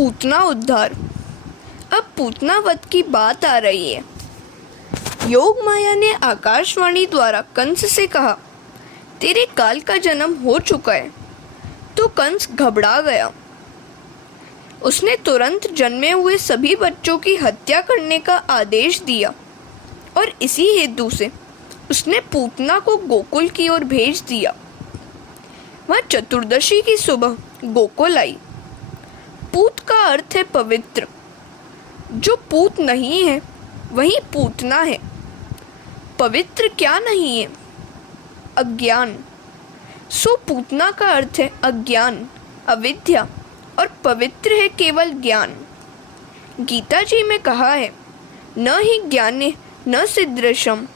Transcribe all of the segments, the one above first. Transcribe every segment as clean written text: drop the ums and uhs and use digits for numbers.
पूतना उद्धार। अब पूतना वध की बात आ रही है। योग माया ने आकाशवाणी द्वारा कंस से कहा, तेरे काल का जन्म हो चुका है। तो कंस घबरा गया। उसने तुरंत जन्मे हुए सभी बच्चों की हत्या करने का आदेश दिया और इसी हेतु से उसने पूतना को गोकुल की ओर भेज दिया। वह चतुर्दशी की सुबह गोकुल आई। पूत का अर्थ है पवित्र। जो पूत नहीं है वही पूतना है। पवित्र क्या नहीं है? अज्ञान। सो पूतना का अर्थ है अज्ञान, अविद्या, और पवित्र है केवल ज्ञान। गीता जी में कहा है, न ही ज्ञाने न सिदृशम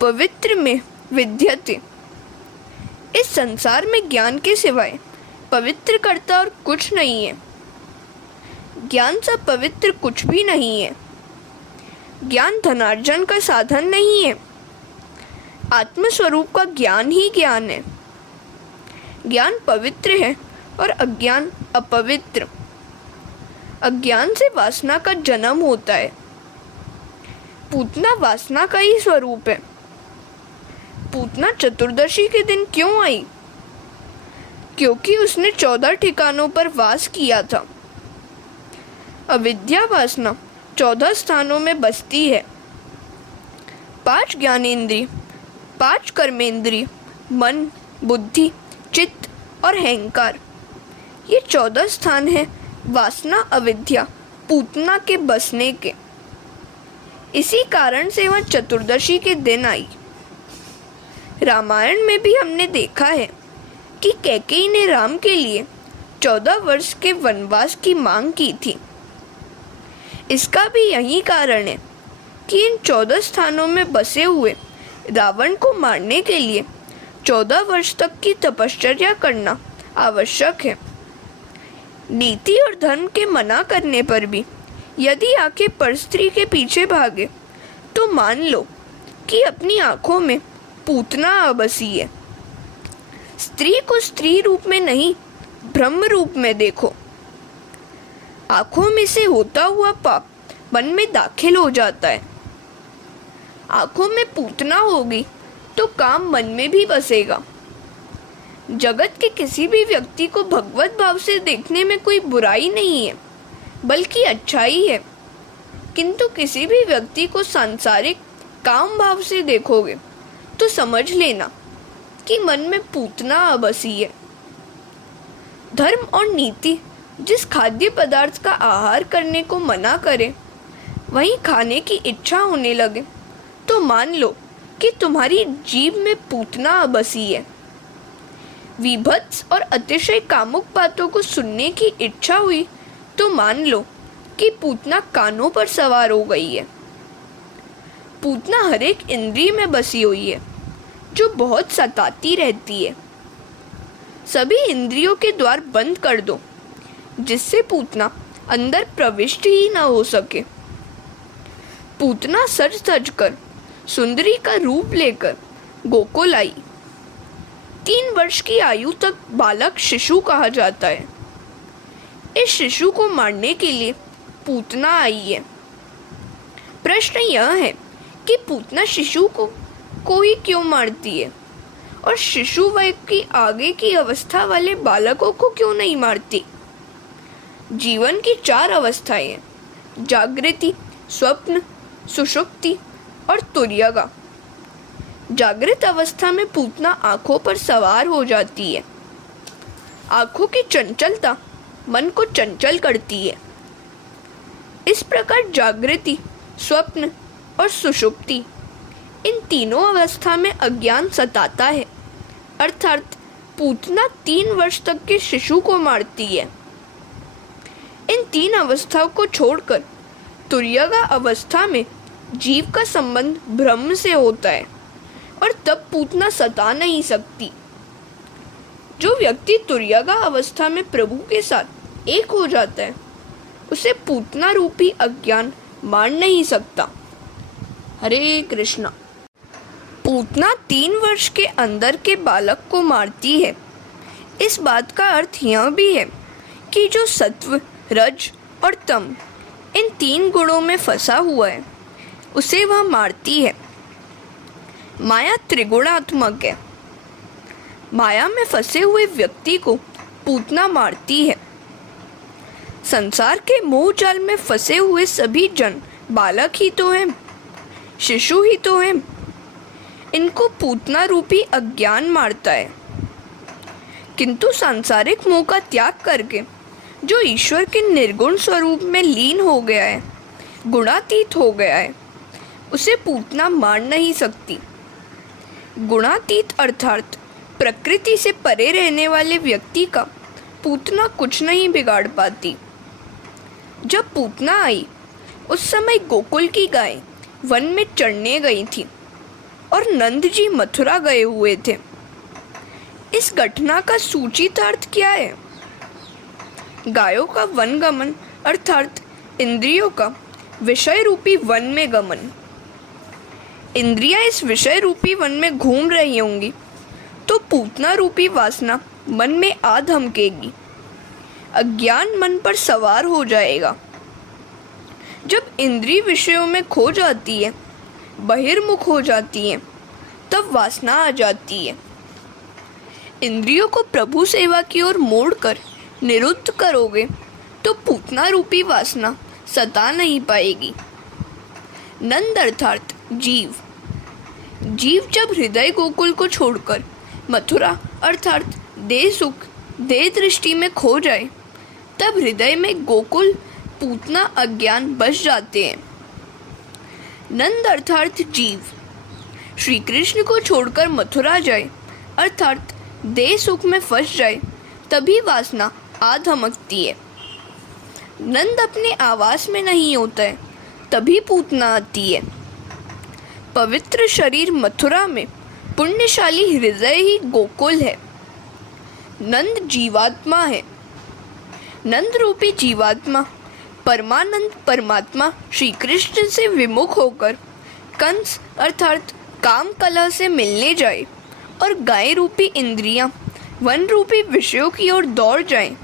पवित्र में विद्यते। इस संसार में ज्ञान के सिवाय पवित्र करता और कुछ नहीं है। ज्ञान सा पवित्र कुछ भी नहीं है। ज्ञान धनार्जन का साधन नहीं है। आत्मस्वरूप का ज्ञान ही ज्ञान है। ज्ञान पवित्र है और अज्ञान अपवित्र। अज्ञान से वासना का जन्म होता है। पूतना वासना का ही स्वरूप है। पूतना चतुर्दशी के दिन क्यों आई? क्योंकि उसने 14 ठिकानों पर वास किया था। अविद्या वासना 14 स्थानों में बसती है। 5 ज्ञानेंद्रिय, 5 कर्मेंद्रिय, मन, बुद्धि, चित्त और अहंकार, ये 14 स्थान हैं वासना अविद्या पूतना के बसने के। इसी कारण से वह चतुर्दशी के दिन आई। रामायण में भी हमने देखा है कि कैकेयी ने राम के लिए 14 वर्ष के वनवास की मांग की थी। इसका भी यही कारण है कि इन 14 स्थानों में बसे हुए रावण को मारने के लिए 14 वर्ष तक की तपश्चर्या करना आवश्यक है। नीति और धर्म के मना करने पर भी यदि आंखें परस्त्री के पीछे भागे तो मान लो कि अपनी आंखों में पूतना आ बसी है। स्त्री को स्त्री रूप में नहीं, ब्रह्म रूप में देखो। आंखों में से होता हुआ पाप मन में दाखिल हो जाता है। आंखों में पूतना होगी तो काम मन में भी बसेगा। जगत के किसी भी व्यक्ति को भगवत भाव से देखने में कोई बुराई नहीं है, बल्कि अच्छाई है। किंतु किसी भी व्यक्ति को सांसारिक काम भाव से देखोगे तो समझ लेना कि मन में पूतना आ बसी है। धर्म और नीति जिस खाद्य पदार्थ का आहार करने को मना करे वहीं खाने की इच्छा होने लगे तो मान लो कि तुम्हारी जीभ में पूतना आ बसी है। विभत्स और अतिशय कामुक बातों को सुनने की इच्छा हुई तो मान लो कि पूतना कानों पर सवार हो गई है। पूतना हर एक इंद्रिय में बसी हुई है जो बहुत सताती रहती है। सभी इंद्रियों के द्वार बंद कर दो जिससे पूतना अंदर प्रविष्ट ही ना हो सके। पूतना सज सज कर सुंदरी का रूप लेकर गोकुल आई। 3 वर्ष की आयु तक बालक शिशु कहा जाता है। इस शिशु को मारने के लिए पूतना आई है। प्रश्न यह है कि पूतना शिशु को ही क्यों मारती है और शिशु वय की आगे की अवस्था वाले बालकों को क्यों नहीं मारती? जीवन की 4 अवस्थाएं हैं, जागृति, स्वप्न, सुषुप्ति और तुर्यगा। जागृत अवस्था में पूतना आंखों पर सवार हो जाती है। आंखों की चंचलता मन को चंचल करती है। इस प्रकार जागृति, स्वप्न और सुषुप्ति, इन तीनों अवस्था में अज्ञान सताता है। अर्थात पूतना 3 वर्ष तक के शिशु को मारती है। इन 3 अवस्थाओं को छोड़कर तुर्यगा अवस्था में जीव का संबंध ब्रह्म से होता है और तब पूतना सता नहीं सकती। जो व्यक्ति तुर्यगा अवस्था में प्रभु के साथ एक हो जाता है उसे पूतना रूपी अज्ञान मार नहीं सकता। हरे कृष्णा। पूतना 3 वर्ष के अंदर के बालक को मारती है। इस बात का अर्थ यह भी है कि जो सत्व, रज और तम इन 3 गुणों में फंसा हुआ है, उसे वह मारती है। माया त्रिगुणात्मक है। माया में फंसे हुए व्यक्ति को पूतना मारती है। संसार के मोह जाल में फंसे हुए सभी जन बालक ही तो हैं, शिशु ही तो हैं। इनको पूतना रूपी अज्ञान मारता है। किंतु सांसारिक मोह का त्याग करके जो ईश्वर के निर्गुण स्वरूप में लीन हो गया है, गुणातीत हो गया है, उसे पूतना मार नहीं सकती। गुणातीत अर्थात प्रकृति से परे रहने वाले व्यक्ति का पूतना कुछ नहीं बिगाड़ पाती। जब पूतना आई उस समय गोकुल की गाय वन में चढ़ने गई थी और नंद जी मथुरा गए हुए थे। इस घटना का सूचित अर्थ क्या है? गायों का वन गमन अर्थात इंद्रियों का विषय रूपी वन में गमन। इंद्रियां इस विषय रूपी वन में घूम रही होंगी तो पूतना रूपी वासना मन में आ धमकेगी। अज्ञान मन पर सवार हो जाएगा। जब इंद्रिय विषयों में खो जाती है, बहिर्मुख हो जाती है, तब वासना आ जाती है। इंद्रियों को प्रभु सेवा की ओर मोड़कर निरुद्ध करोगे तो पूतना रूपी वासना सता नहीं पाएगी। नंद अर्थात जीव। जीव जब हृदय गोकुल को छोड़कर मथुरा अर्थात देह सुख, देह दृष्टि में खो जाए, तब हृदय में गोकुल, पूतना, अज्ञान बस जाते हैं। नंद अर्थात जीव श्री कृष्ण को छोड़कर मथुरा जाए अर्थात देह सुख में फंस जाए, तभी वासना आ धमकती है। नंद अपने आवास में नहीं होता है, तभी पूतना आती है। पवित्र शरीर मथुरा में, पुण्यशाली हृदय ही गोकुल है। नंद जीवात्मा है। नंद रूपी जीवात्मा परमानंद परमात्मा श्री कृष्ण से विमुख होकर कंस अर्थात काम कला से मिलने जाए और गाय रूपी इंद्रियां वन रूपी विषयों की ओर दौड़ जाएं,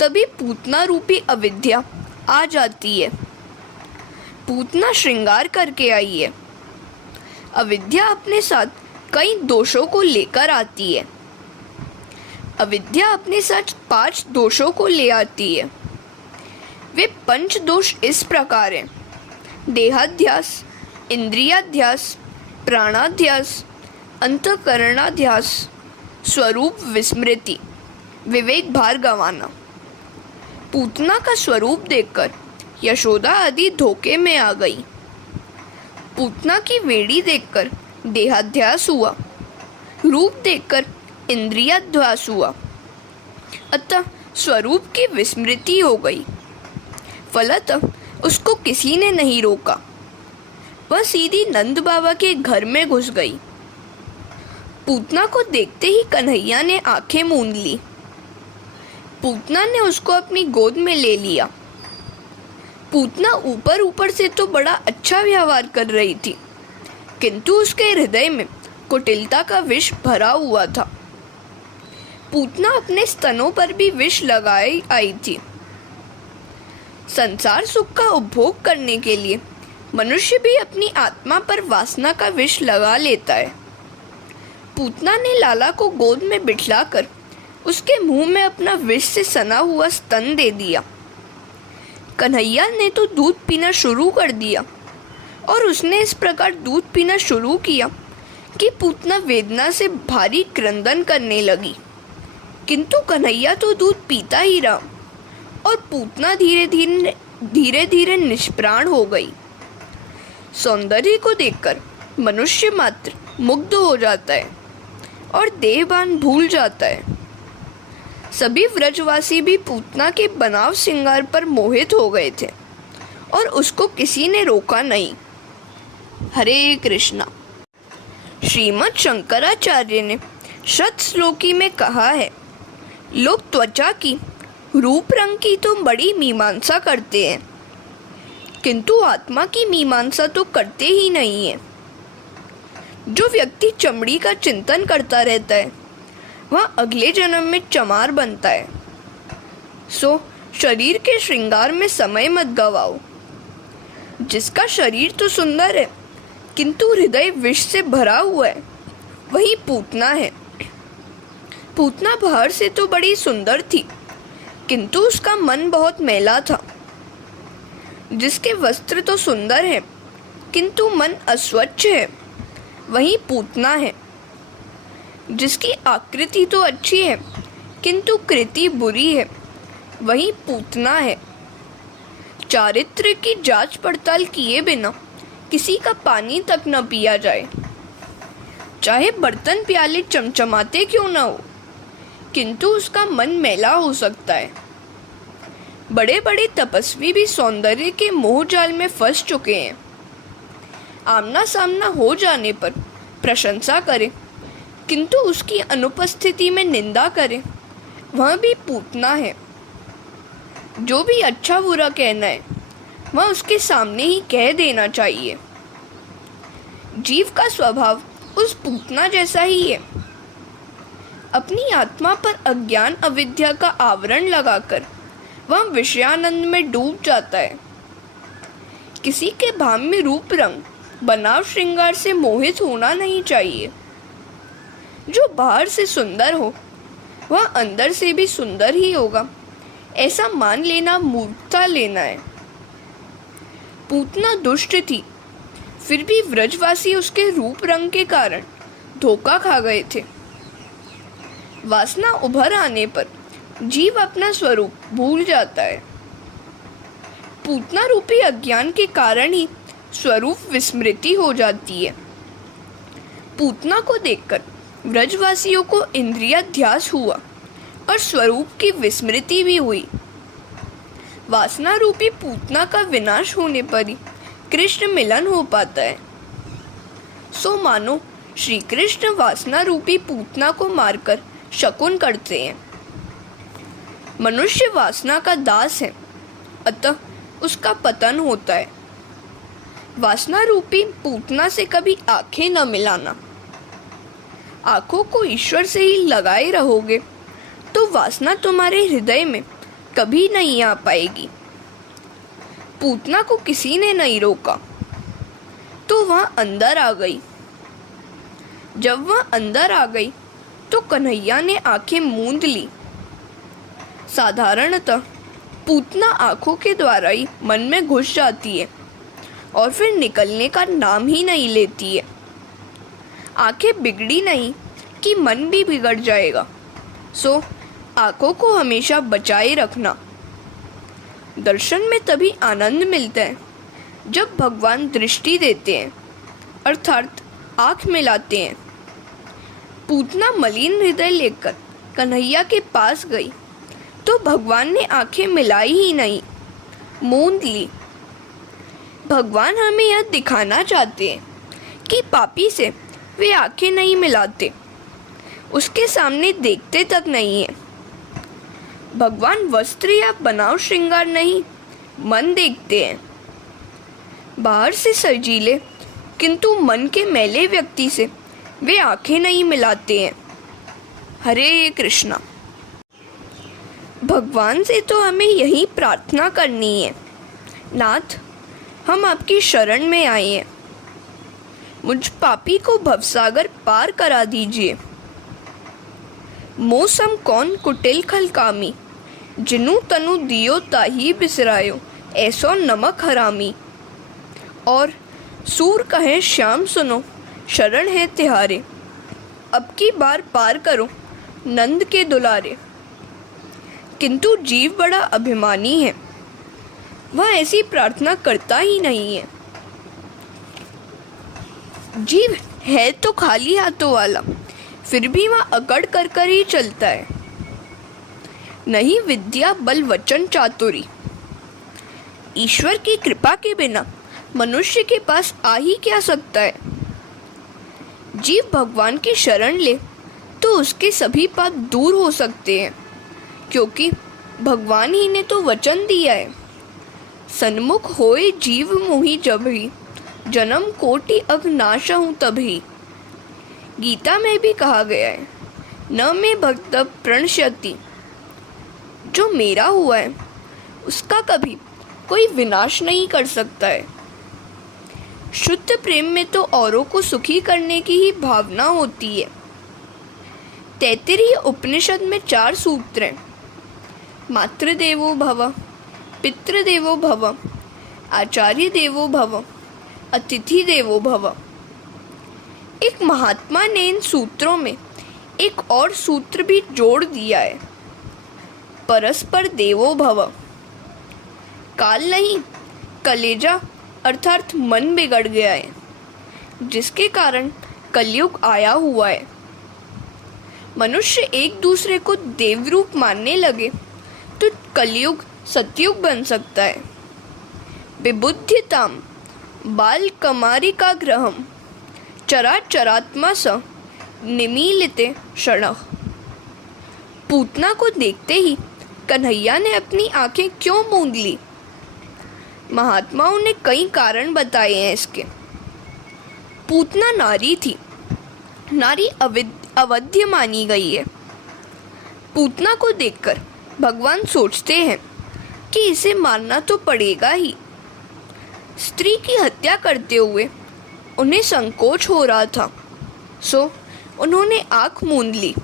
तभी पूतना रूपी अविद्या आ जाती है। पूतना श्रृंगार करके आई है। अविद्या अपने साथ कई दोषों को लेकर आती है। अविद्या अपने साथ 5 दोषों को ले आती है। वे 5 दोष इस प्रकार हैं: देहाध्यास, इंद्रियाध्यास, प्राणाध्यास, अंतःकरणाध्यास, स्वरूप विस्मृति, विवेक भार गंवाना। पूतना का स्वरूप देखकर यशोदा आदि धोखे में आ गई। पूतना की वेड़ी देखकर देहाध्यास हुआ, रूप देखकर इंद्रियाध्यास हुआ, अतः स्वरूप की विस्मृति हो गई। फलतः उसको किसी ने नहीं रोका। वह सीधी नंद बाबा के घर में घुस गई। पूतना को देखते ही कन्हैया ने आंखें मूंद ली। पूतना ने उसको अपनी गोद में ले लिया। पूतना ऊपर ऊपर से तो बड़ा अच्छा व्यवहार कर रही थी, किंतु उसके हृदय में कुटिलता का विष भरा हुआ था। पूतना अपने स्तनों पर भी विष लगाई आई थी। संसार सुख का उपभोग करने के लिए मनुष्य भी अपनी आत्मा पर वासना का विष लगा लेता है। पूतना ने लाला को गोद में बिठलाकर उसके मुंह में अपना विष से सना हुआ स्तन दे दिया। कन्हैया ने तो दूध पीना शुरू कर दिया और उसने इस प्रकार दूध पीना शुरू किया कि पूतना वेदना से भारी क्रंदन करने लगी, किंतु कन्हैया तो दूध पीता ही रहा और पूतना धीरे धीरे निष्प्राण हो गई। सौंदर्य को देखकर मनुष्य मात्र मुग्ध हो जाता है और देहभान भूल जाता है। सभी व्रजवासी भी पूतना के बनाव श्रृंगार पर मोहित हो गए थे और उसको किसी ने रोका नहीं। हरे कृष्णा। श्रीमद् शंकराचार्य ने शत श्लोकी में कहा है, लोग त्वचा की, रूप रंग की तो बड़ी मीमांसा करते हैं, किंतु आत्मा की मीमांसा तो करते ही नहीं है। जो व्यक्ति चमड़ी का चिंतन करता रहता है वह अगले जन्म में चमार बनता है। सो शरीर के श्रृंगार में समय मत गवाओ। जिसका शरीर तो सुंदर है किंतु हृदय विष से भरा हुआ है, वही पूतना है। पूतना बाहर से तो बड़ी सुंदर थी किंतु उसका मन बहुत मैला था। जिसके वस्त्र तो सुंदर है किंतु मन अस्वच्छ है, वही पूतना है। जिसकी आकृति तो अच्छी है किंतु कृति बुरी है, वही पूतना है। चारित्र की जांच पड़ताल किए बिना किसी का पानी तक न पिया जाए। चाहे बर्तन प्याले चमचमाते क्यों न हो, किंतु उसका मन मैला हो सकता है। बड़े बड़े तपस्वी भी सौंदर्य के मोह जाल में फंस चुके हैं। आमना सामना हो जाने पर प्रशंसा करें किंतु उसकी अनुपस्थिति में निंदा करें, वह भी पूतना है। जो भी अच्छा बुरा कहना है वह उसके सामने ही कह देना चाहिए। जीव का स्वभाव उस पूतना जैसा ही है। अपनी आत्मा पर अज्ञान अविद्या का आवरण लगाकर वह विषयानंद में डूब जाता है। किसी के भाम्य रूप रंग बनाव श्रृंगार से मोहित होना नहीं चाहिए। जो बाहर से सुंदर हो वह अंदर से भी सुंदर ही होगा, ऐसा मान लेना मूर्खता लेना है। पूतना दुष्ट थी, फिर भी व्रजवासी उसके रूप रंग के कारण धोखा खा गए थे। वासना उभर आने पर जीव अपना स्वरूप भूल जाता है। पूतना रूपी अज्ञान के कारण ही स्वरूप विस्मृति हो जाती है। पूतना को देखकर व्रजवासियों को इंद्रियाध्यास हुआ और स्वरूप की विस्मृति भी हुई। वासना रूपी पूतना का विनाश होने पर ही कृष्ण मिलन हो पाता है। सो मानो श्री कृष्ण वासना रूपी पूतना को मारकर शकुन करते हैं। मनुष्य वासना का दास है, अतः उसका पतन होता है। वासना रूपी पूतना से कभी आंखें न मिलाना। आंखों को ईश्वर से ही लगाए रहोगे तो वासना तुम्हारे हृदय में कभी नहीं आ पाएगी। पूतना को किसी ने नहीं रोका तो वह अंदर आ गई। जब वह अंदर आ गई तो कन्हैया ने आंखें मूंद ली। साधारणतः पूतना आंखों के द्वारा ही मन में घुस जाती है और फिर निकलने का नाम ही नहीं लेती है। आंखें बिगड़ी नहीं कि मन भी बिगड़ जाएगा। सो आंखों को हमेशा बचाए रखना। दर्शन में तभी आनंद मिलता है जब भगवान दृष्टि देते हैं, अर्थात आँख मिलाते हैं। पूतना मलिन हृदय लेकर कन्हैया के पास गई तो भगवान ने आंखें मिलाई ही नहीं, मूंद ली। भगवान हमें यह दिखाना चाहते हैं कि पापी से वे आंखें नहीं मिलाते, उसके सामने देखते तक नहीं है। भगवान वस्त्र या बनाव श्रृंगार नहीं, मन देखते हैं। बाहर से सजीले किंतु मन के मैले व्यक्ति से वे आंखें नहीं मिलाते हैं। हरे कृष्णा। भगवान से तो हमें यही प्रार्थना करनी है, नाथ हम आपकी शरण में आए हैं, मुझ पापी को भवसागर पार करा दीजिए। मौसम कौन कुटिल खलकामी, जिनु तनु दियो ताही बिसरायो, ऐसो नमक हरामी। और सूर कहे श्याम सुनो, शरण है तिहारे, अब की बार पार करो नंद के दुलारे। किंतु जीव बड़ा अभिमानी है, वह ऐसी प्रार्थना करता ही नहीं है। जीव है तो खाली हाथों वाला, फिर भी वह अकड़ कर ही चलता है। नहीं विद्या बल वचन चातुरी, ईश्वर की कृपा के बिना मनुष्य के पास आ ही क्या सकता है। जीव भगवान की शरण ले तो उसके सभी पाप दूर हो सकते हैं, क्योंकि भगवान ही ने तो वचन दिया है। सन्मुख होए जीव मोहि जभी, जन्म कोटि अघनाशहु तभी। गीता में भी कहा गया है, न मे भक्त प्रणश्यति, जो मेरा हुआ है उसका कभी कोई विनाश नहीं कर सकता है। शुद्ध प्रेम में तो औरों को सुखी करने की ही भावना होती है। तैत्तिरीय उपनिषद में 4 सूत्र हैं। मातृदेवो भव, पितृदेवो भव, आचार्य देवो भव, अतिथि देवो भव। एक महात्मा ने इन सूत्रों में एक और सूत्र भी जोड़ दिया है, परस्पर देवो भव। काल नहीं, कलेजा अर्थात मन बिगड़ गया है, जिसके कारण कलयुग आया हुआ है। मनुष्य एक दूसरे को देवरूप मानने लगे तो कलयुग सतयुग बन सकता है। विबुध्यताम बाल कमारिका ग्रहम चराचरात्मा स निमीलिते क्षणः। पूतना को देखते ही कन्हैया ने अपनी आंखें क्यों मूंद ली? महात्माओं ने कई कारण बताए हैं इसके। पूतना नारी थी, नारी अवध्य मानी गई है। पूतना को देखकर भगवान सोचते हैं कि इसे मारना तो पड़ेगा ही। स्त्री की हत्या करते हुए उन्हें संकोच हो रहा था, सो उन्होंने आंख मूंद ली।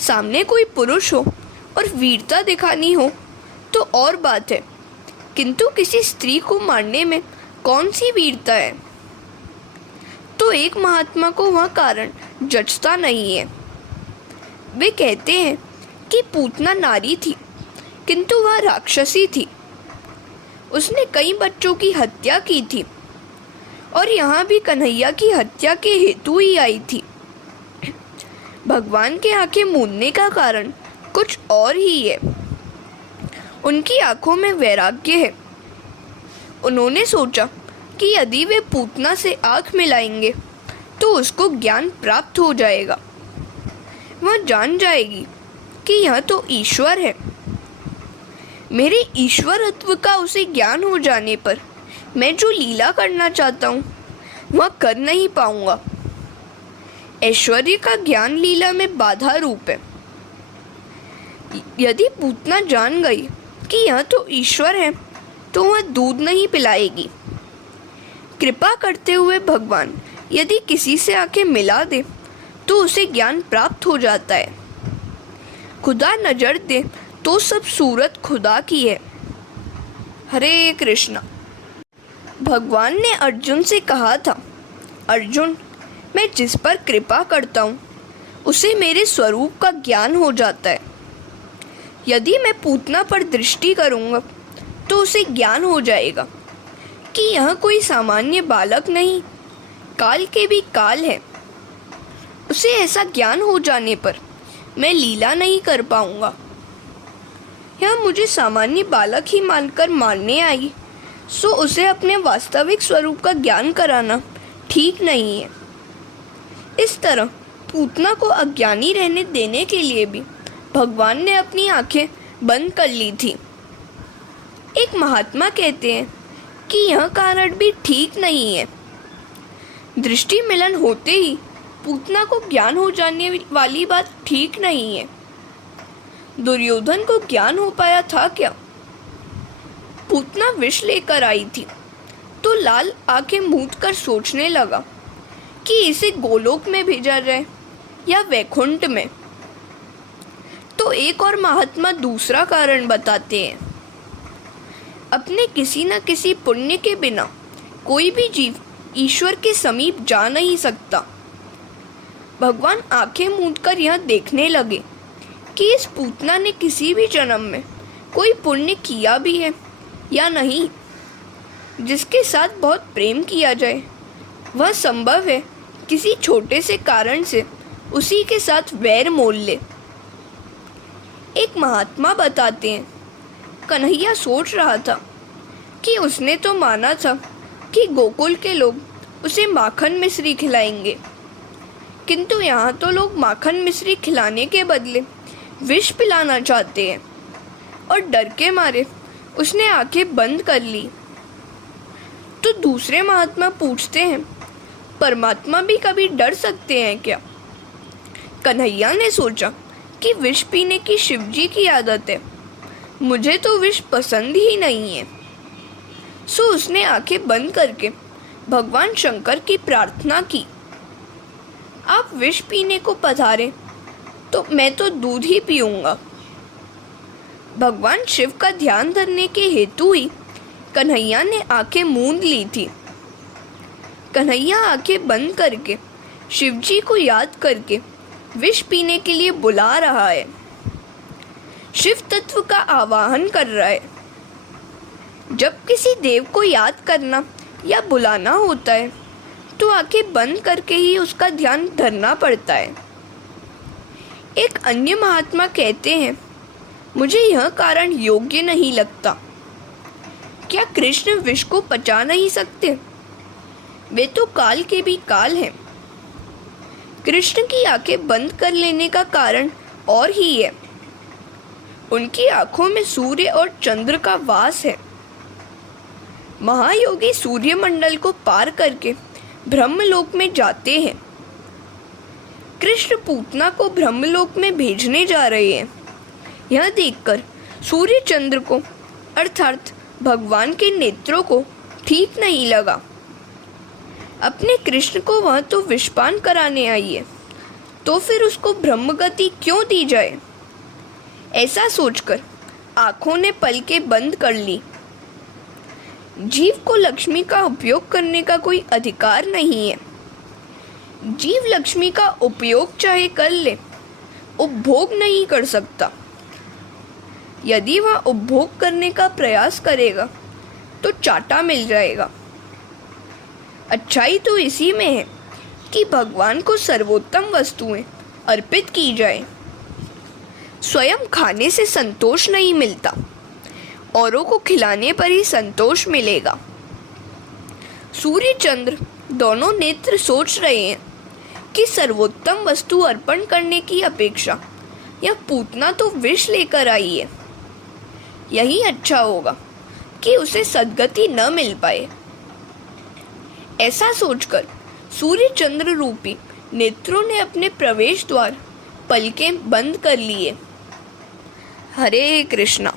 सामने कोई पुरुष हो और वीरता दिखानी हो तो और बात है, किंतु किसी स्त्री को मारने में कौन सी वीरता है? तो एक महात्मा को वह कारण जचता नहीं है। वे कहते हैं कि पूतना नारी थी, किंतु वह राक्षसी थी। उसने कई बच्चों की हत्या की थी और यहाँ भी कन्हैया की हत्या के हेतु ही आई थी। भगवान के आंखें मूंदने का कारण कुछ और ही है। उनकी आंखों में वैराग्य है। उन्होंने सोचा कि यदि वे पूतना से आंख मिलाएंगे तो उसको ज्ञान प्राप्त हो जाएगा। वह जान जाएगी कि यह तो ईश्वर है। मेरे ईश्वरत्व का उसे ज्ञान हो जाने पर मैं जो लीला करना चाहता हूँ वह कर नहीं पाऊंगा। ऐश्वर्य का ज्ञान लीला में बाधा रूप है। यदि पूतना जान गई कि यह तो ईश्वर है तो वह दूध नहीं पिलाएगी। कृपा करते हुए भगवान यदि किसी से आंखें मिला दे तो उसे ज्ञान प्राप्त हो जाता है। खुदा नजर दे तो सब सूरत खुदा की है। हरे कृष्णा। भगवान ने अर्जुन से कहा था, अर्जुन, मैं जिस पर कृपा करता हूँ उसे मेरे स्वरूप का ज्ञान हो जाता है। यदि मैं पूतना पर दृष्टि करूँगा तो उसे ज्ञान हो जाएगा कि यह कोई सामान्य बालक नहीं, काल के भी काल है। उसे ऐसा ज्ञान हो जाने पर मैं लीला नहीं कर पाऊँगा। यह मुझे सामान्य बालक ही मानकर मारने आई, सो उसे अपने वास्तविक स्वरूप का ज्ञान कराना ठीक नहीं है। इस तरह पूतना को अज्ञानी रहने देने के लिए भी भगवान ने अपनी आंखें बंद कर ली थी। एक महात्मा कहते हैं कि यह कारण भी ठीक नहीं है। दृष्टि मिलन होते ही पूतना को ज्ञान हो जाने वाली बात ठीक नहीं है। दुर्योधन को ज्ञान हो पाया था क्या? पूतना विष लेकर आई थी तो लाल आंखें मूंद कर सोचने लगा कि इसे गोलोक में भेजा जाए या वैकुंठ में। तो एक और महात्मा दूसरा कारण बताते हैं। अपने किसी न किसी पुण्य के बिना कोई भी जीव ईश्वर के समीप जा नहीं सकता। भगवान आंखें मूंदकर यह देखने लगे कि इस पूतना ने किसी भी जन्म में कोई पुण्य किया भी है या नहीं। जिसके साथ बहुत प्रेम किया जाए वह संभव है किसी छोटे से कारण से उसी के साथ वैर मोल ले। एक महात्मा बताते हैं, कन्हैया सोच रहा था कि उसने तो माना था कि गोकुल के लोग उसे माखन मिश्री खिलाएंगे, किंतु यहाँ तो लोग माखन मिश्री खिलाने के बदले विष पिलाना चाहते हैं और डर के मारे उसने आंखें बंद कर ली। तो दूसरे महात्मा पूछते हैं, परमात्मा भी कभी डर सकते हैं क्या? कन्हैया ने सोचा कि विष पीने की शिवजी की आदत है, मुझे तो विष पसंद ही नहीं है। सो उसने आंखें बंद करके भगवान शंकर की प्रार्थना की, आप विष पीने को पधारे तो मैं तो दूध ही पीऊंगा। भगवान शिव का ध्यान धरने के हेतु ही कन्हैया ने आंखें मूंद ली थी। कन्हैया आंखें बंद करके शिवजी को याद करके विष पीने के लिए बुला रहा है, शिव तत्व का आवाहन कर रहा है। जब किसी देव को याद करना या बुलाना होता है तो आंखें बंद करके ही उसका ध्यान धरना पड़ता है। एक अन्य महात्मा कहते हैं, मुझे यह कारण योग्य नहीं लगता। क्या कृष्ण विष को पचा नहीं सकते? वे तो काल के भी काल हैं। कृष्ण की आंखें बंद कर लेने का कारण और ही है, उनकी आंखों में सूर्य और चंद्र का वास है। महायोगी सूर्यमंडल को पार करके ब्रह्मलोक में जाते हैं। कृष्ण पूतना को ब्रह्मलोक में भेजने जा रहे हैं। यह देखकर सूर्य चंद्र को अर्थात भगवान के नेत्रों को ठीक नहीं लगा। अपने कृष्ण को वह तो विषपान कराने आई है, तो फिर उसको ब्रह्मगति क्यों दी जाए? ऐसा सोचकर आंखों ने पलकें बंद कर ली। जीव को लक्ष्मी का उपयोग करने का कोई अधिकार नहीं है। जीव लक्ष्मी का उपयोग चाहे कर ले, उपभोग नहीं कर सकता। यदि वह उपभोग करने का प्रयास करेगा तो चाटा मिल जाएगा। अच्छाई तो इसी में है कि भगवान को सर्वोत्तम वस्तुएं अर्पित की जाए। स्वयं खाने से संतोष नहीं मिलता, औरों को खिलाने पर ही संतोष मिलेगा। सूर्य चंद्र दोनों नेत्र सोच रहे हैं कि सर्वोत्तम वस्तु अर्पण करने की अपेक्षा यह पूतना तो विष लेकर आई है, यही अच्छा होगा कि उसे सद्गति न मिल पाए। ऐसा सोचकर सूर्य चंद्र रूपी नेत्रों ने अपने प्रवेश द्वार पलकें बंद कर लिए। हरे कृष्णा।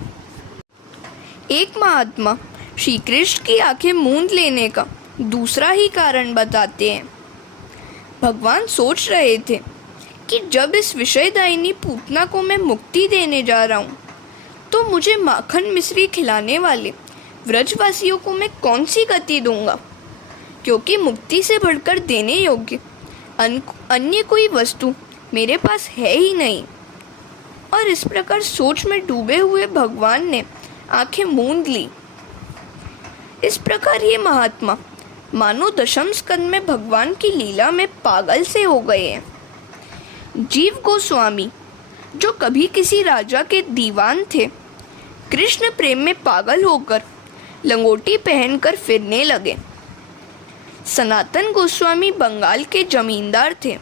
एक महात्मा श्री कृष्ण की आंखें मूंद लेने का दूसरा ही कारण बताते हैं। भगवान सोच रहे थे कि जब इस विषयदायिनी पूतना को मैं मुक्ति देने जा रहा हूँ तो मुझे माखन मिश्री खिलाने वाले व्रजवासियों को मैं कौन सी गति दूंगा, क्योंकि मुक्ति से बढ़कर देने योग्य अन्य कोई वस्तु मेरे पास है ही नहीं। और इस प्रकार सोच में डूबे हुए भगवान ने आंखें मूंद ली। इस प्रकार ये महात्मा मानो दशम स्कंद में भगवान की लीला में पागल से हो गए हैं। जीव गोस्वामी जो कभी किसी राजा के दीवान थे, कृष्ण प्रेम में पागल होकर लंगोटी पहनकर फिरने लगे। सनातन गोस्वामी बंगाल के जमींदार थे।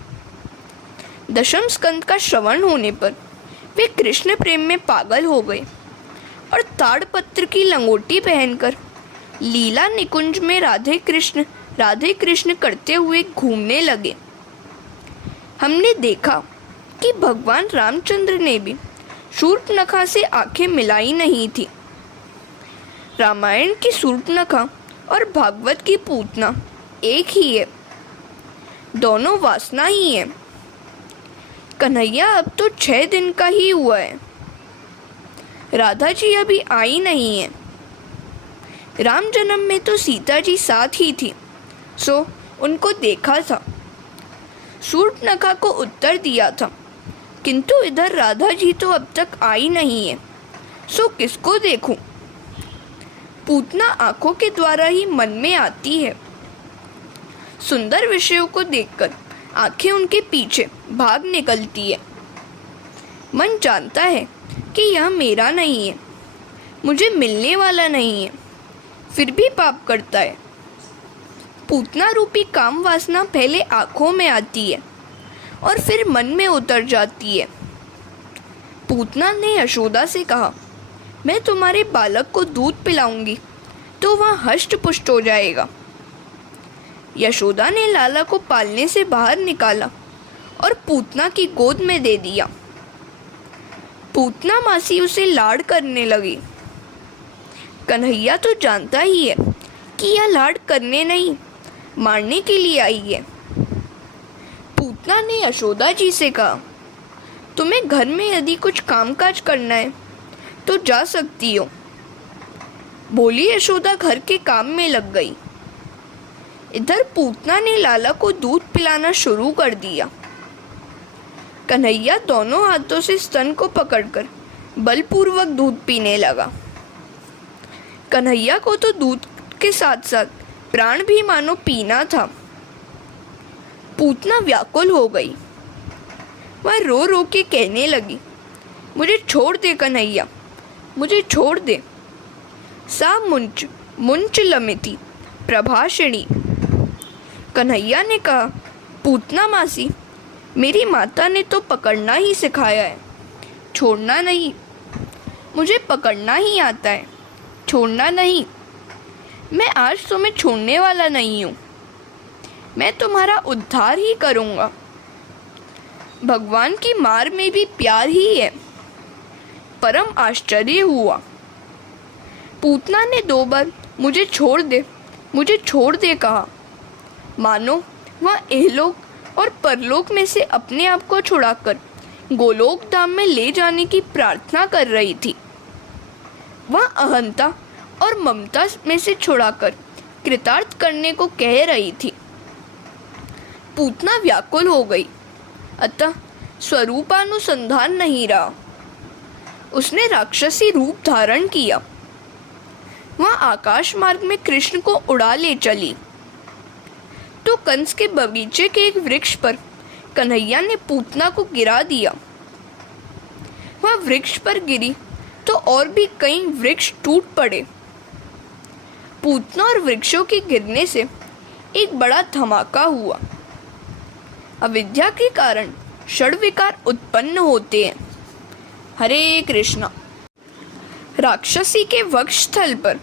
दशम स्कंद का श्रवण होने पर वे कृष्ण प्रेम में पागल हो गए और ताड़पत्र की लंगोटी पहनकर लीला निकुंज में राधे कृष्ण करते हुए घूमने लगे। हमने देखा कि भगवान रामचंद्र ने भी शूर्पणखा से आंखें मिलाई नहीं थी। रामायण की शूर्पणखा और भागवत की पूतना एक ही है, दोनों वासना ही है। कन्हैया अब तो 6 दिन का ही हुआ है, राधा जी अभी आई नहीं है। राम जन्म में तो सीता जी साथ ही थी, सो उनको देखा था, शूर्पणखा को उत्तर दिया था, किंतु इधर राधा जी तो अब तक आई नहीं है, सो किसको देखूं? पूतना आंखों के द्वारा ही मन में आती है। सुंदर विषयों को देखकर आंखें उनके पीछे भाग निकलती है। मन जानता है कि यह मेरा नहीं है, मुझे मिलने वाला नहीं है, फिर भी पाप करता है। पूतना रूपी काम वासना पहले आंखों में आती है और फिर मन में उतर जाती है। पूतना ने यशोदा से कहा, मैं तुम्हारे बालक को दूध पिलाऊंगी तो वह हष्ट पुष्ट हो जाएगा। यशोदा ने लाला को पालने से बाहर निकाला और पूतना की गोद में दे दिया। पूतना मासी उसे लाड करने लगी। कन्हैया तो जानता ही है कि यह लाड करने नहीं, मारने के लिए आई है। पूतना ने यशोदा जी से कहा, तुम्हें घर में यदि कुछ कामकाज करना है तो जा सकती हो। बोली यशोदा घर के काम में लग गई। इधर पूतना ने लाला को दूध पिलाना शुरू कर दिया। कन्हैया दोनों हाथों से स्तन को पकड़कर बलपूर्वक दूध पीने लगा। कन्हैया को तो दूध के साथ साथ प्राण भी मानो पीना था। पूतना व्याकुल हो गई। वह रो रो के कहने लगी, मुझे छोड़ दे कन्हैया, मुझे छोड़ दे। सा मुंच मुंच लमिति प्रभाषिणी। कन्हैया ने कहा, पूतना मासी, मेरी माता ने तो पकड़ना ही सिखाया है, छोड़ना नहीं। मुझे पकड़ना ही आता है, छोड़ना नहीं। मैं आज तुम्हें छोड़ने वाला नहीं हूँ, मैं तुम्हारा उद्धार ही करूँगा। भगवान की मार में भी प्यार ही है। परम आश्चर्य हुआ। पूतना ने 2 बार मुझे छोड़ दे, मुझे छोड़ दे कहा, मानो वह इहलोक और परलोक में से अपने आप को छुड़ाकर गोलोक धाम में ले जाने की प्रार्थना कर रही थी। वह अहंता और ममता में से छुड़ाकर कृतार्थ करने को कह रही थी। पूतना व्याकुल हो गई, अतः स्वरूपानुसंधान नहीं रहा। उसने राक्षसी रूप धारण किया। वह आकाश मार्ग में कृष्ण को उड़ा ले चली। तो कंस के बगीचे के एक वृक्ष पर कन्हैया ने पूतना को गिरा दिया। वह वृक्ष पर गिरी तो और भी कई वृक्ष टूट पड़े। पूतना और वृक्षों के गिरने से एक बड़ा धमाका हुआ। अविद्या के कारण षड विकार उत्पन्न होते हैं। हरे कृष्णा। राक्षसी के वक्षस्थल पर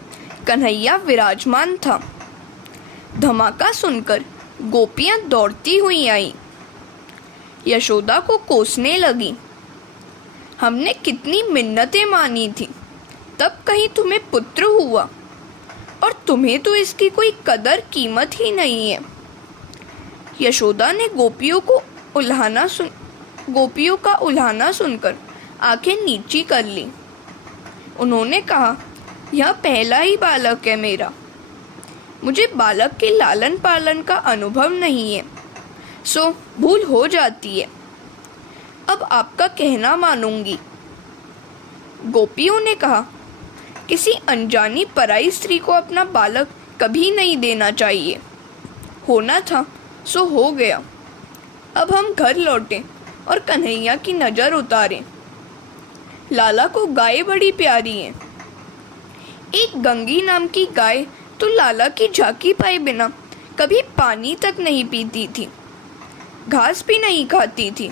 कन्हैया विराजमान था। धमाका सुनकर गोपियां दौड़ती हुई आईं। यशोदा को कोसने लगी, हमने कितनी मिन्नतें मानी थी, तब कहीं तुम्हें पुत्र हुआ और तुम्हें तो इसकी कोई कदर कीमत ही नहीं है। यशोदा ने गोपियों का उल्हाना सुनकर आंखें नीची कर ली। उन्होंने कहा, यह पहला ही बालक है मेरा, मुझे बालक के लालन पालन का अनुभव नहीं है, सो भूल हो जाती है। अब आपका कहना मानूंगी। गोपियों ने कहा, किसी अनजानी पराई स्त्री को अपना बालक कभी नहीं देना चाहिए। होना था सो हो गया। अब हम घर लौटें और कन्हैया की नज़र उतारें। लाला को गाय बड़ी प्यारी है। एक गंगी नाम की गाय तो लाला की झांकी पाए बिना कभी पानी तक नहीं पीती थी, घास भी नहीं खाती थी।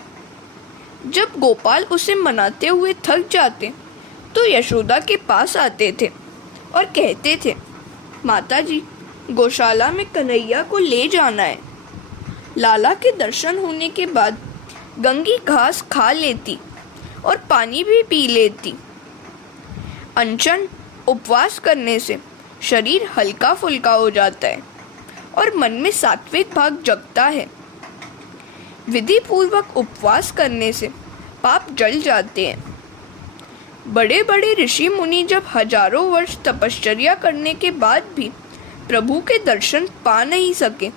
जब गोपाल उसे मनाते हुए थक जाते तो यशोदा के पास आते थे और कहते थे, माताजी, गौशाला में कन्हैया को ले जाना है। लाला के दर्शन होने के बाद गंगी घास खा लेती और पानी भी पी लेती। अनशन उपवास करने से शरीर हल्का फुल्का हो जाता है और मन में सात्विक भाग जगता है। विधि पूर्वक उपवास करने से पाप जल जाते हैं। बड़े बड़े ऋषि मुनि जब हजारों वर्ष तपश्चर्या करने के बाद भी प्रभु के दर्शन पा नहीं सके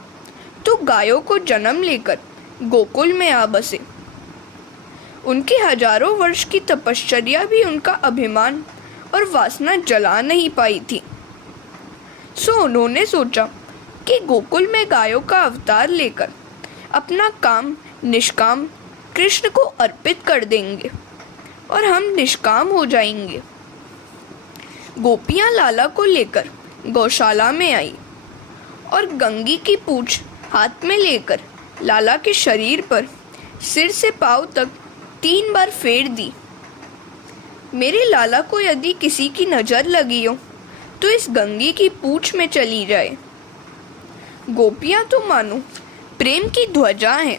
तो गायों को जन्म लेकर गोकुल में आ बसे। उनके हजारों वर्ष की तपश्चर्या भी उनका अभिमान और वासना जला नहीं पाई थी। सो उन्होंने सोचा कि गोकुल में गायों का अवतार लेकर अपना काम निष्काम कृष्ण को अर्पित कर देंगे और हम निष्काम हो जाएंगे। गोपियां लाला को लेकर गौशाला में आई और गंगी की पूंछ हाथ में लेकर लाला के शरीर पर सिर से पांव तक 3 बार फेर दी। मेरे लाला को यदि किसी की नज़र लगी हो तो इस गंगी की पूंछ में चली जाए। गोपियां तो मानो प्रेम की ध्वजा हैं।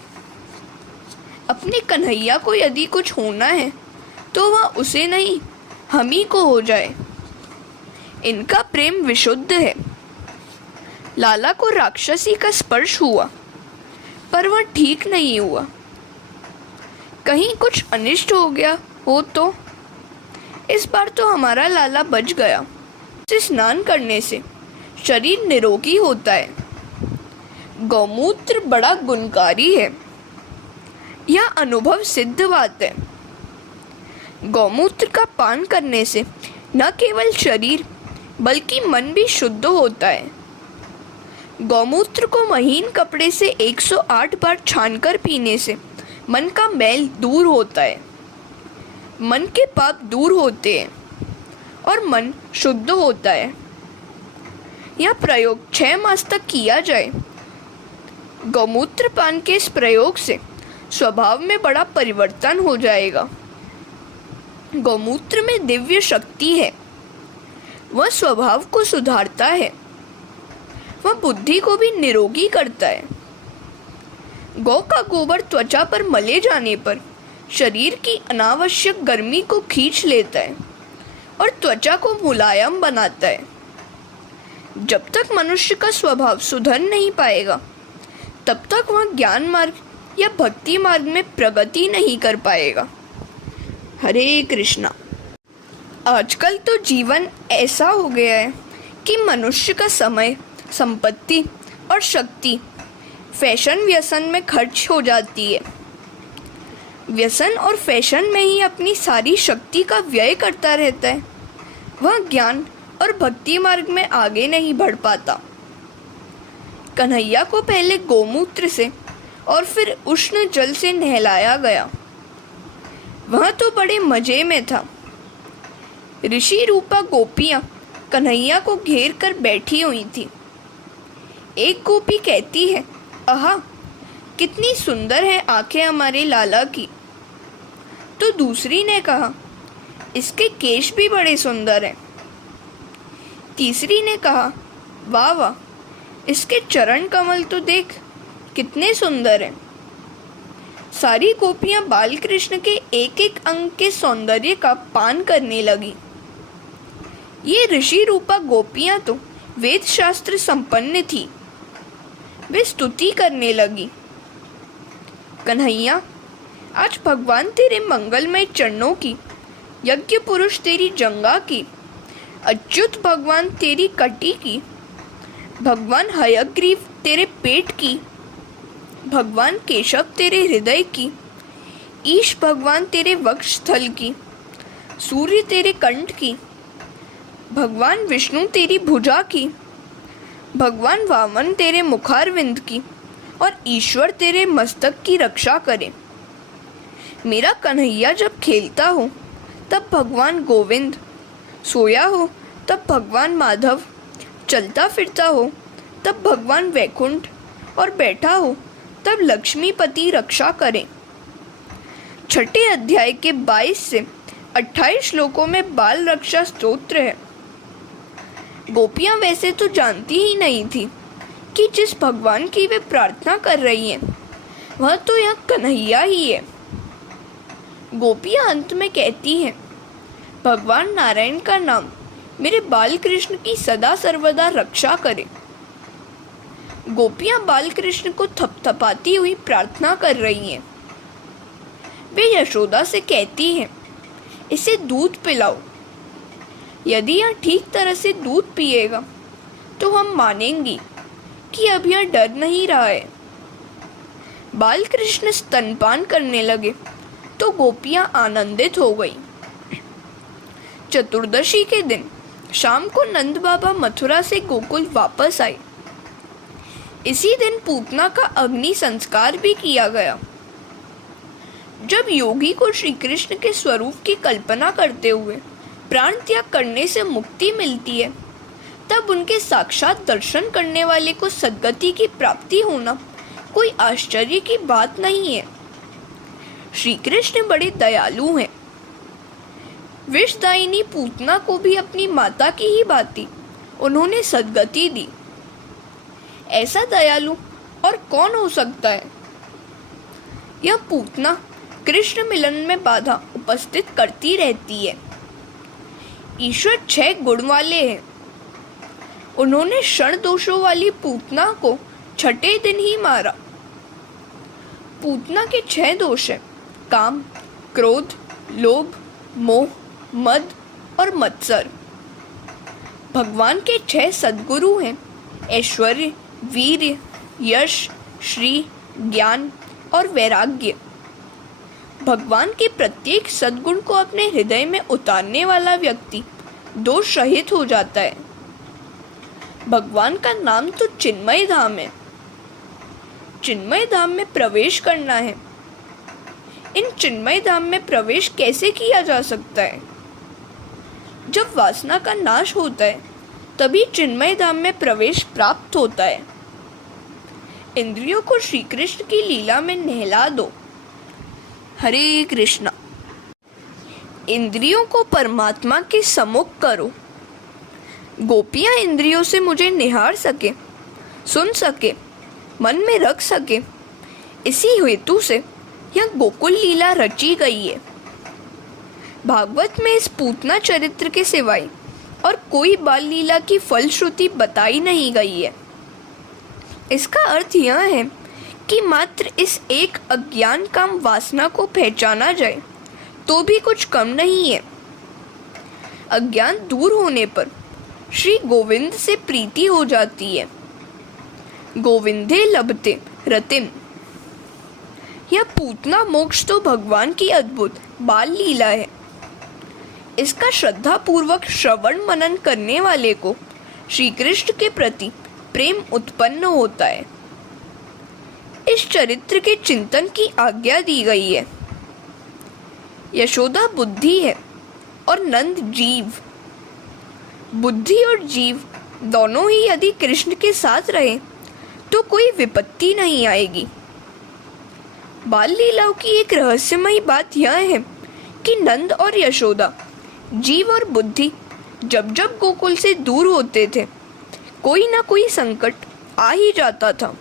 अपने कन्हैया को यदि कुछ होना है तो वह उसे नहीं, हम ही को हो जाए। इनका प्रेम विशुद्ध है। लाला को राक्षसी का स्पर्श हुआ, पर वह ठीक नहीं हुआ। कहीं कुछ अनिष्ट हो गया हो तो? इस बार तो हमारा लाला बच गया। इसे स्नान करने से शरीर निरोगी होता है। गौमूत्र बड़ा गुणकारी है, यह अनुभव सिद्ध बात है। गौमूत्र का पान करने से न केवल शरीर बल्कि मन भी शुद्ध होता है। गौमूत्र को महीन कपड़े से 108 बार छानकर पीने से मन का मैल दूर होता है, मन के पाप दूर होते हैं और मन शुद्ध होता है। यह प्रयोग 6 मास तक किया जाए। गौमूत्र पान के इस प्रयोग से स्वभाव में बड़ा परिवर्तन हो जाएगा। गौमूत्र में दिव्य शक्ति है। वह स्वभाव को सुधारता है, वह बुद्धि को भी निरोगी करता है। गौ का गोबर त्वचा पर मले जाने पर शरीर की अनावश्यक गर्मी को खींच लेता है और त्वचा को मुलायम बनाता है। जब तक मनुष्य का स्वभाव सुधर नहीं पाएगा, तब तक वह ज्ञान मार्ग या भक्ति मार्ग में प्रगति नहीं कर पाएगा। हरे कृष्णा। आजकल तो जीवन ऐसा हो गया है कि मनुष्य का समय, संपत्ति और शक्ति फैशन व्यसन में खर्च हो जाती है। व्यसन और फैशन में ही अपनी सारी शक्ति का व्यय करता रहता है। वह ज्ञान और भक्ति मार्ग में आगे नहीं बढ़ पाता। कन्हैया को पहले गोमूत्र से और फिर उष्ण जल से नहलाया गया। वह तो बड़े मजे में था। ऋषि रूपा गोपियां कन्हैया को घेर कर बैठी हुई थी। एक गोपी कहती है, आहा, कितनी सुंदर है आंखें हमारे लाला की। तो दूसरी ने कहा, इसके केश भी बड़े सुंदर हैं। तीसरी ने कहा, वाह वाह, इसके चरण कमल तो देख, कितने सुंदर हैं। सारी गोपियां बाल कृष्ण के एक एक अंग के सौंदर्य का पान करने लगी। ये ऋषि रूपा गोपियां तो वेद शास्त्र संपन्न थी। वे स्तुति करने लगी, कन्हैया, आज भगवान तेरे मंगलमय चरणों की, यज्ञ पुरुष तेरी जंगा की, अच्युत भगवान तेरी कटी की, भगवान हयग्रीव तेरे पेट की, भगवान केशव तेरे हृदय की, ईश भगवान तेरे वक्षस्थल की, सूर्य तेरे कंठ की, भगवान विष्णु तेरी भुजा की, भगवान वामन तेरे मुखारविंद की और ईश्वर तेरे मस्तक की रक्षा करे। मेरा कन्हैया जब खेलता हो तब भगवान गोविंद, सोया हो तब भगवान माधव, चलता फिरता हो तब भगवान वैकुंठ और बैठा हो तब लक्ष्मीपति रक्षा करें। छठे अध्याय के 22 से 28 श्लोकों में बाल रक्षा स्तोत्र है। गोपियां वैसे तो जानती ही नहीं थी कि जिस भगवान की वे प्रार्थना कर रही हैं वह तो यह कन्हैया ही है। गोपियां अंत में कहती हैं, भगवान नारायण का नाम मेरे बाल कृष्ण की सदा सर्वदा रक्षा करे। गोपियां बाल कृष्ण को थपथपाती हुई प्रार्थना कर रही हैं। वे यशोदा से कहती हैं, इसे दूध पिलाओ। यदि यह ठीक तरह से दूध पिएगा तो हम मानेंगी कि अब यह डर नहीं रहा है। बाल कृष्ण स्तनपान करने लगे तो गोपियां आनंदित हो गई। चतुर्दशी के दिन शाम को नंद बाबा मथुरा से गोकुल वापस आए। इसी दिन पूतना का अग्नि संस्कार भी किया गया। जब योगी को श्री कृष्ण के स्वरूप की कल्पना करते हुए प्राण त्याग करने से मुक्ति मिलती है, तब उनके साक्षात दर्शन करने वाले को सद्गति की प्राप्ति होना कोई आश्चर्य की बात नहीं है। श्री कृष्ण बड़े दयालु हैं। विषदायिनी पूतना को भी अपनी माता की ही भांति उन्होंने सद्गति दी। ऐसा दयालु और कौन हो सकता है। यह पूतना कृष्ण मिलन में बाधा उपस्थित करती रहती है। ईश्वर 6 गुण वाले हैं। उन्होंने क्षण दोषों वाली पूतना को छठे दिन ही मारा। पूतना के 6 दोष हैं: काम, क्रोध, लोभ, मोह, मद और मत्सर। भगवान के 6 सद्गुरु हैं: ऐश्वर्य, वीर्य, यश, श्री, ज्ञान और वैराग्य। भगवान के प्रत्येक सद्गुण को अपने हृदय में उतारने वाला व्यक्ति दोष रहित हो जाता है। भगवान का नाम तो चिन्मय धाम है। चिन्मय धाम में प्रवेश करना है। इन चिन्मय धाम में प्रवेश कैसे किया जा सकता है? जब वासना का नाश होता है तभी चिन्मय धाम में प्रवेश प्राप्त होता है। इंद्रियों को श्री कृष्ण की लीला में नहला दो। हरे कृष्णा। इंद्रियों को परमात्मा के सम्मुख करो। गोपियां इंद्रियों से मुझे निहार सके, सुन सके, मन में रख सके, इसी हेतु से यह गोकुल लीला रची गई है। भागवत में इस पूतना चरित्र के सिवाय और कोई बाल लीला की फलश्रुति बताई नहीं गई है। इसका अर्थ यह है कि मात्र इस एक अज्ञान काम वासना को पहचाना जाए तो भी कुछ कम नहीं है। अज्ञान दूर होने पर श्री गोविंद से प्रीति हो जाती है। गोविंदे लभते रतिम। यह पूतना मोक्ष तो भगवान की अद्भुत बाल लीला है। इसका श्रद्धा पूर्वक श्रवण मनन करने वाले को श्री कृष्ण के प्रति प्रेम उत्पन्न होता है। इस चरित्र के चिंतन की आज्ञा दी गई है। यशोदा बुद्धि है और नंद जीव। बुद्धि और जीव दोनों ही यदि कृष्ण के साथ रहे तो कोई विपत्ति नहीं आएगी। बाल लीलाओं की एक रहस्यमयी बात यह है कि नंद और यशोदा, जीव और बुद्धि जब जब गोकुल से दूर होते थे कोई ना कोई संकट आ ही जाता था।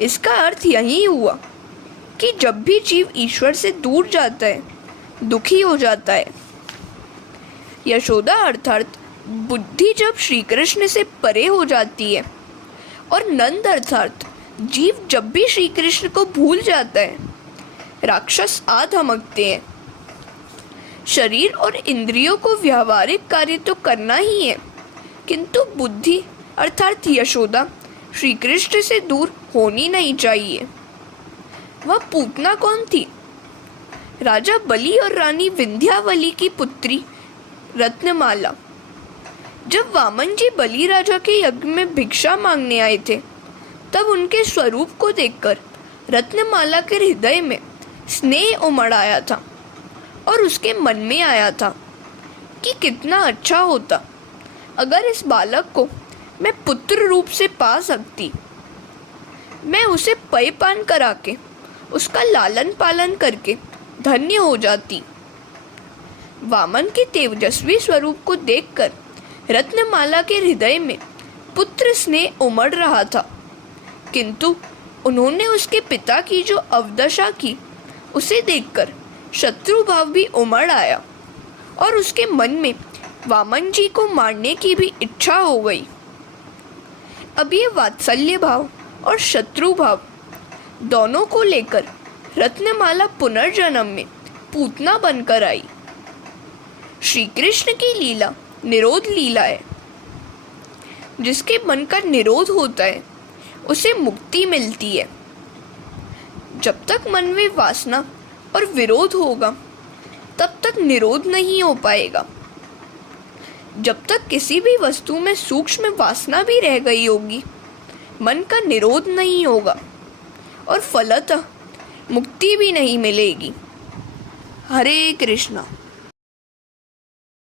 इसका अर्थ यही हुआ कि जब भी जीव ईश्वर से दूर जाता है, दुखी हो जाता है। यशोदा अर्थात बुद्धि जब श्री कृष्ण से परे हो जाती है और नंद अर्थात जीव जब भी श्री कृष्ण को भूल जाता है, राक्षस आ धमकते हैं। शरीर और इंद्रियों को व्यावहारिक कार्य तो करना ही है, किंतु बुद्धि अर्थात यशोदा श्री कृष्ण से दूर होनी नहीं चाहिए। वह पूतना कौन थी? राजा बलि और रानी विंध्यावली की पुत्री रत्नमाला। जब वामन जी बलि राजा के यज्ञ में भिक्षा मांगने आए थे तब उनके स्वरूप को देखकर रत्नमाला के हृदय में स्नेह उमड़ आया था और उसके मन में आया था कि कितना अच्छा होता अगर इस बालक को मैं पुत्र रूप से पा सकती। मैं उसे पेयपान करा के उसका लालन पालन करके धन्य हो जाती। वामन के तेजस्वी स्वरूप को देखकर रत्नमाला के हृदय में पुत्र स्नेह उमड़ रहा था, किंतु उन्होंने उसके पिता की जो अवदशा की उसे देखकर शत्रु भाव भी उमड़ आया और उसके मन में वामन जी को मारने की भी इच्छा हो गई। अब ये वात्सल्य भाव और शत्रु भाव दोनों को लेकर रत्नमाला पुनर्जन्म में पूतना बनकर आई। श्री कृष्ण की लीला निरोध लीला है। जिसके मन का निरोध होता है उसे मुक्ति मिलती है। जब तक मन में वासना और विरोध होगा तब तक निरोध नहीं हो पाएगा। जब तक किसी भी वस्तु में सूक्ष्म वासना भी रह गई होगी मन का निरोध नहीं होगा और फलतः मुक्ति भी नहीं मिलेगी। हरे कृष्णा।